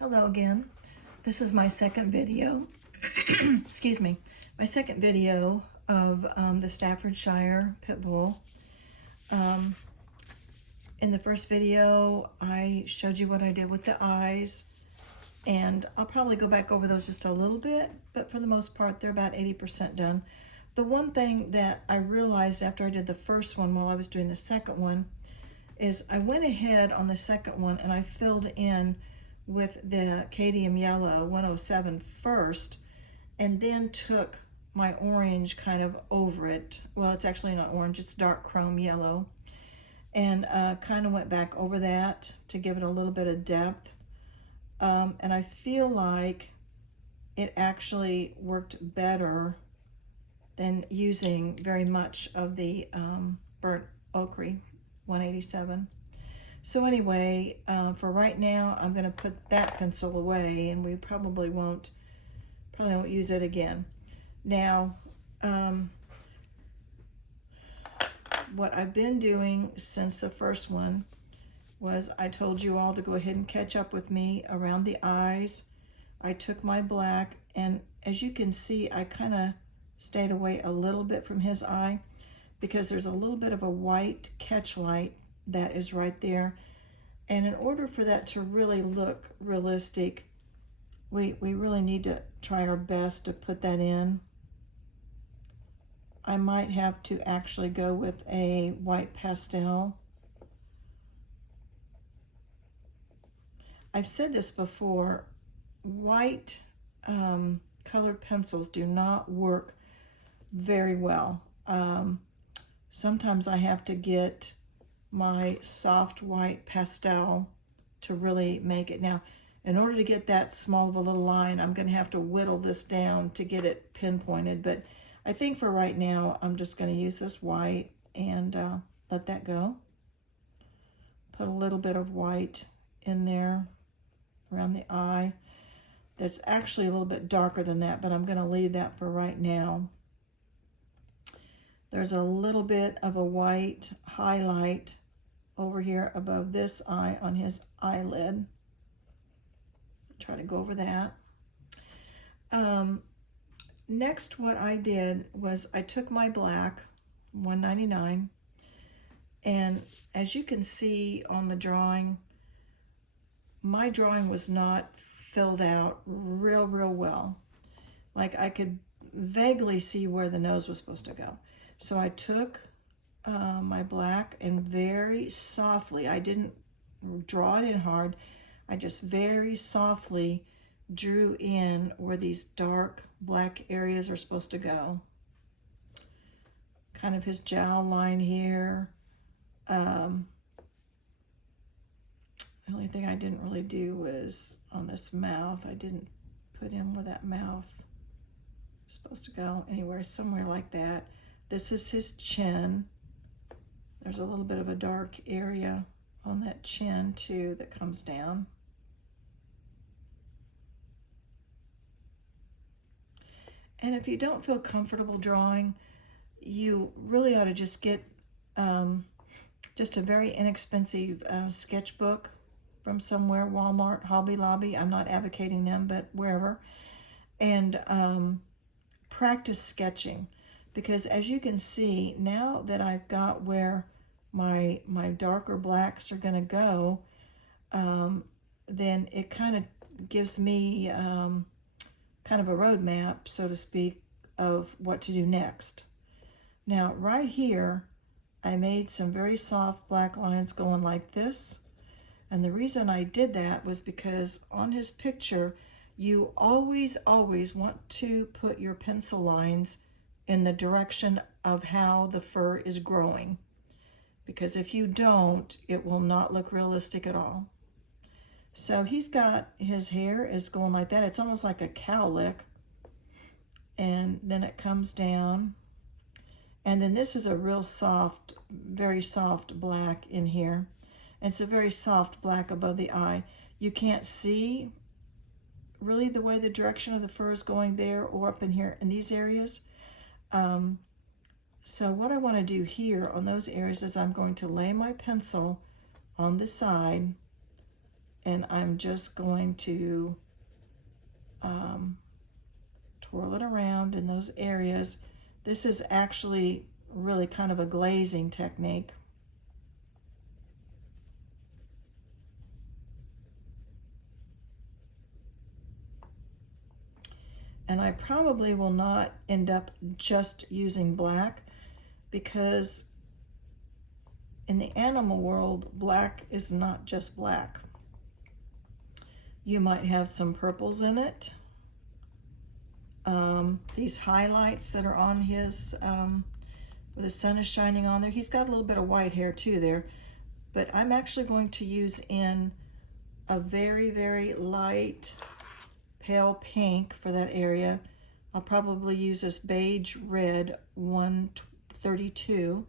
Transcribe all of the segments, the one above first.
Hello again. This is my second video, excuse me, my second video of the Staffordshire Pit Bull. In the first video, I showed you what I did with the eyes, and I'll probably go back over those just a little bit, but for the most part, they're about 80% done. The one thing that I realized after I did the first one while I was doing the second one is I went ahead on the second one and I filled in with the Cadmium Yellow 107 first, and then took my orange kind of over it. Well, it's actually not orange, it's dark chrome yellow, and kind of went back over that to give it a little bit of depth. And I feel like it actually worked better than using very much of the burnt ochre 187. So anyway, for right now, I'm going to put that pencil away, and we probably won't use it again. Now, what I've been doing since the first one was I told you all to go ahead and catch up with me around the eyes. I took my black, and as you can see, I kind of stayed away a little bit from his eye because there's a little bit of a white catch light that is right there. And in order for that to really look realistic, we really need to try our best to put that in. I might have to actually go with a white pastel. I've said this before, white colored pencils do not work very well. Sometimes I have to get my soft white pastel to really make it. Now, in order to get that small of a little line, I'm going to have to whittle this down to get it pinpointed, but I think for right now, I'm just going to use this white and let that go. Put a little bit of white in there around the eye. That's actually a little bit darker than that, but I'm going to leave that for right now. There's a little bit of a white highlight over here above this eye on his eyelid. Try to go over that. Next, what I did was I took my black 199, and as you can see on the drawing, my drawing was not filled out real well. Like, I could vaguely see where the nose was supposed to go. So I took my black and very softly, I didn't draw it in hard, I just very softly drew in where these dark black areas are supposed to go. Kind of his jowl line here. The only thing I didn't really do was on this mouth. I didn't put in where that mouth is supposed to go. Anywhere, somewhere like that. This is his chin. There's a little bit of a dark area on that chin too that comes down. And if you don't feel comfortable drawing, you really ought to just get just a very inexpensive sketchbook from somewhere, Walmart, Hobby Lobby. I'm not advocating them, but wherever. And practice sketching. Because as you can see, now that I've got where my darker blacks are going to go, then it kind of gives me kind of a roadmap, so to speak, of what to do next. Now, right here, I made some very soft black lines going like this. And the reason I did that was because on his picture, you always want to put your pencil lines in the direction of how the fur is growing. Because if you don't, it will not look realistic at all. So he's got, his hair is going like that. It's almost like a cowlick. And then it comes down. And then this is a real soft, very soft black in here. And it's a very soft black above the eye. You can't see really the way the direction of the fur is going there or up in here in these areas. So what I want to do here on those areas is I'm going to lay my pencil on the side and I'm just going to twirl it around in those areas. This is actually really kind of a glazing technique. And I probably will not end up just using black, because in the animal world, black is not just black. You might have some purples in it. These highlights that are on his, where the sun is shining on there, he's got a little bit of white hair too there, but I'm actually going to use in a very, very light pale pink for that area. I'll probably use this beige red 132.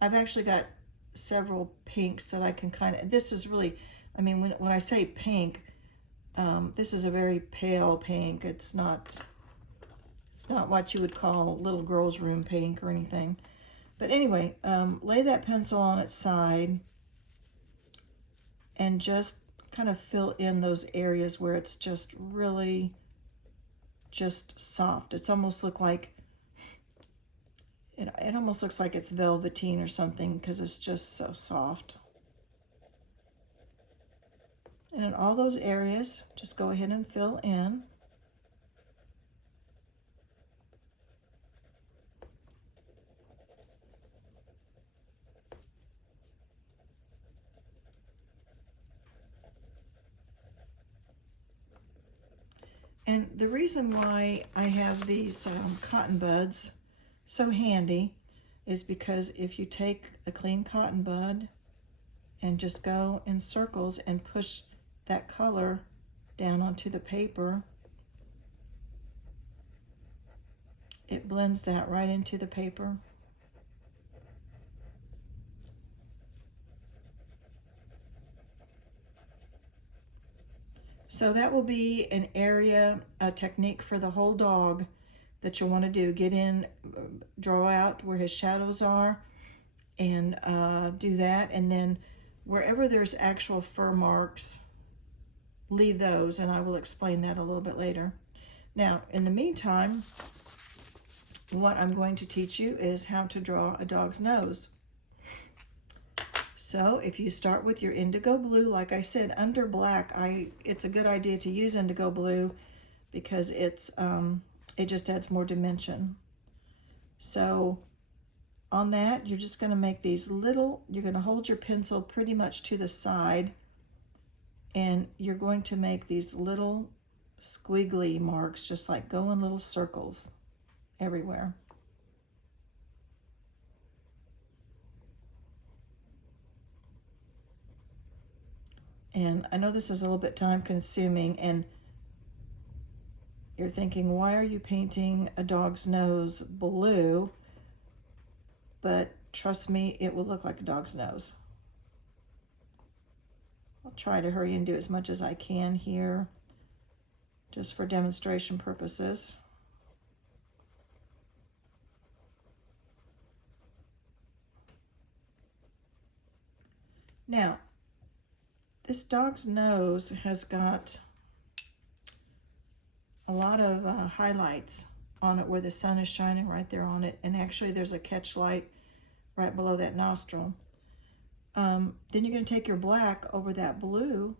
I've actually got several pinks that I can kind of, this is really, I mean, when I say pink, this is a very pale pink. It's not what you would call little girl's room pink or anything. But anyway, lay that pencil on its side and just kind of fill in those areas where it's just really just soft. It's almost look like, it almost looks like it's velveteen or something, because it's just so soft. And in all those areas, just go ahead and fill in. And the reason why I have these cotton buds so handy is because if you take a clean cotton bud and just go in circles and push that color down onto the paper, it blends that right into the paper. So that will be an area, a technique for the whole dog that you'll want to do. Get in, draw out where his shadows are, and do that. And then wherever there's actual fur marks, leave those, and I will explain that a little bit later. Now, in the meantime, what I'm going to teach you is how to draw a dog's nose. So if you start with your indigo blue, like I said, under black, it's a good idea to use indigo blue because it just adds more dimension. So on that, you're just going to make these little, you're going to hold your pencil pretty much to the side, and you're going to make these little squiggly marks, just like go in little circles everywhere. And I know this is a little bit time consuming, and you're thinking, why are you painting a dog's nose blue? But trust me, it will look like a dog's nose. I'll try to hurry and do as much as I can here, just for demonstration purposes. Now, this dog's nose has got a lot of highlights on it where the sun is shining right there on it, and actually there's a catch light right below that nostril. Then you're going to take your black over that blue,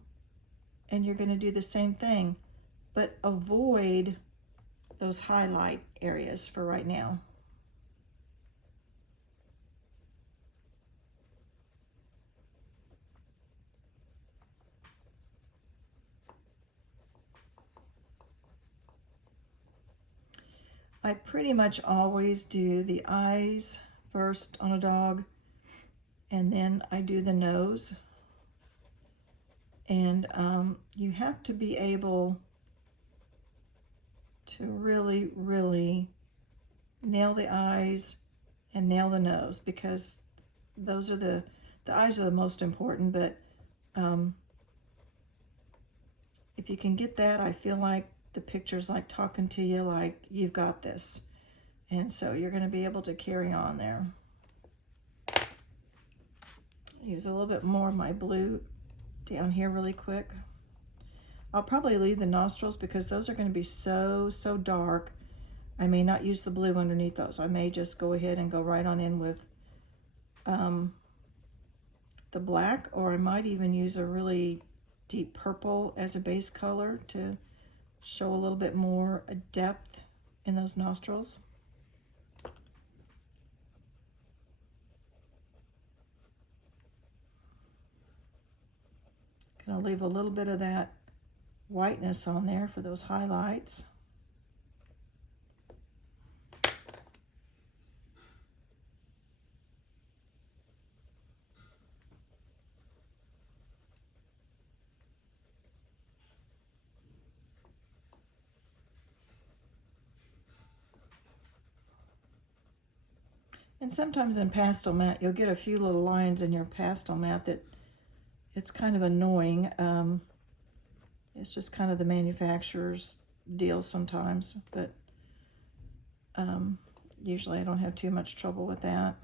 and you're going to do the same thing, but avoid those highlight areas for right now. I pretty much always do the eyes first on a dog, and then I do the nose. And you have to be able to really, really nail the eyes and nail the nose, because those are the eyes are the most important. But if you can get that, I feel like the picture's like talking to you, like you've got this. And so you're going to be able to carry on there. Use a little bit more of my blue down here really quick. I'll probably leave the nostrils because those are going to be so dark. I may not use the blue underneath those. I may just go ahead and go right on in with the black, or I might even use a really deep purple as a base color to show a little bit more depth in those nostrils. Gonna leave a little bit of that whiteness on there for those highlights. And sometimes in pastel matte, you'll get a few little lines in your pastel matte that it's kind of annoying. It's just kind of the manufacturer's deal sometimes, but usually I don't have too much trouble with that.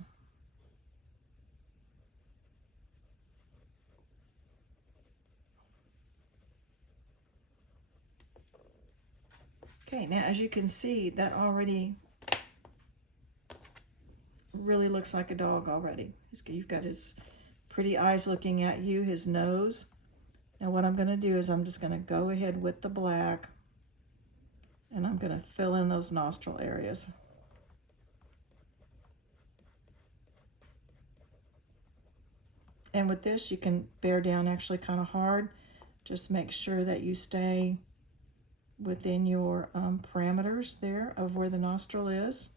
Okay, now as you can see, that already really looks like a dog already. You've got his pretty eyes looking at you, his nose. Now what I'm going to do is I'm just going to go ahead with the black, and I'm going to fill in those nostril areas. And with this, you can bear down actually kind of hard. Just make sure that you stay within your parameters there of where the nostril is.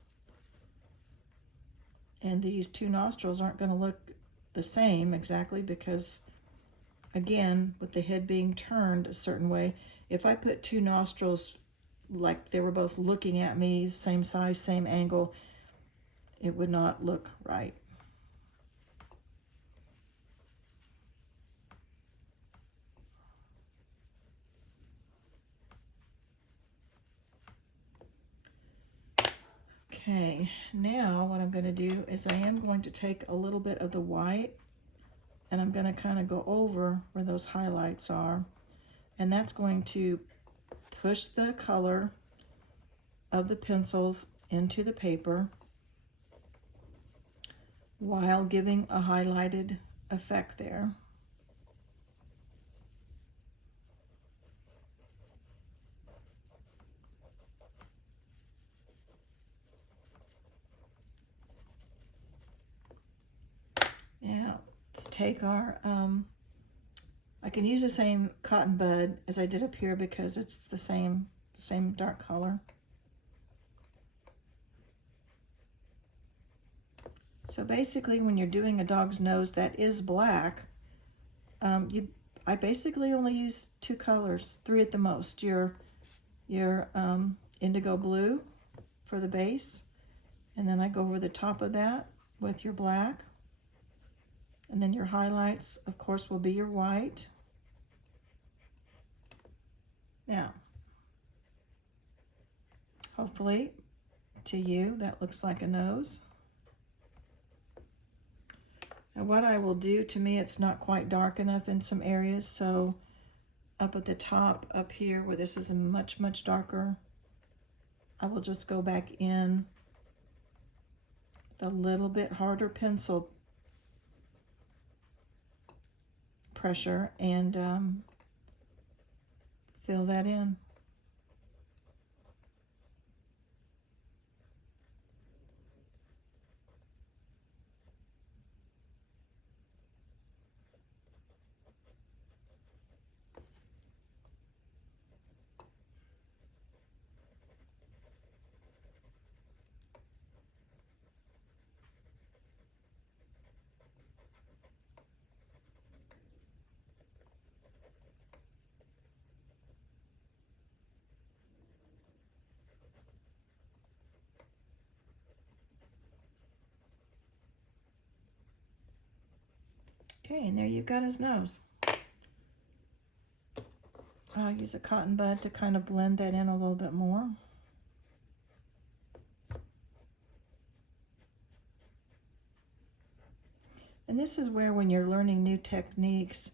And these two nostrils aren't going to look the same exactly because, again, with the head being turned a certain way, if I put two nostrils like they were both looking at me, same size, same angle, it would not look right. Okay, now what I'm going to do is I am going to take a little bit of the white and I'm going to kind of go over where those highlights are, and that's going to push the color of the pencils into the paper while giving a highlighted effect there. Now, let's take our, I can use the same cotton bud as I did up here because it's the same dark color. So basically when you're doing a dog's nose that is black, I basically only use two colors, three at the most. Your indigo blue for the base, and then I go over the top of that with your black. And then your highlights, of course, will be your white. Now, hopefully, to you, that looks like a nose. Now, what I will do, to me, it's not quite dark enough in some areas, so up at the top, up here, where this is much, much darker, I will just go back in with a little bit harder pencil pressure and fill that in. Okay, and there you've got his nose. I'll use a cotton bud to kind of blend that in a little bit more. And this is where, when you're learning new techniques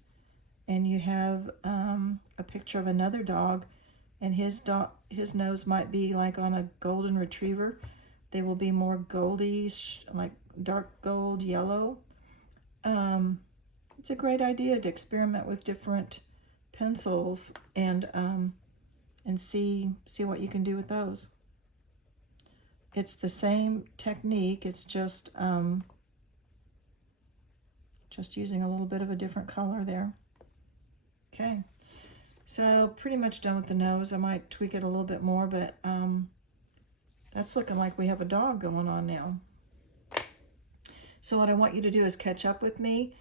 and you have a picture of another dog, and his nose might be like on a golden retriever. They will be more goldish, like dark gold, yellow. It's a great idea to experiment with different pencils and see what you can do with those. It's the same technique. It's just using a little bit of a different color there. Okay, so pretty much done with the nose. I might tweak it a little bit more, but that's looking like we have a dog going on now. So what I want you to do is catch up with me.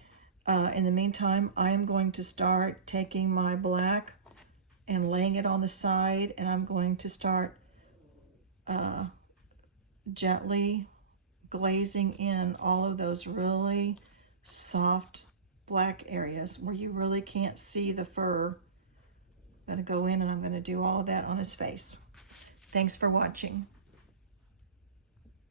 In the meantime, I am going to start taking my black and laying it on the side, and I'm going to start gently glazing in all of those really soft black areas where you really can't see the fur. I'm going to go in and I'm going to do all of that on his face. Thanks for watching.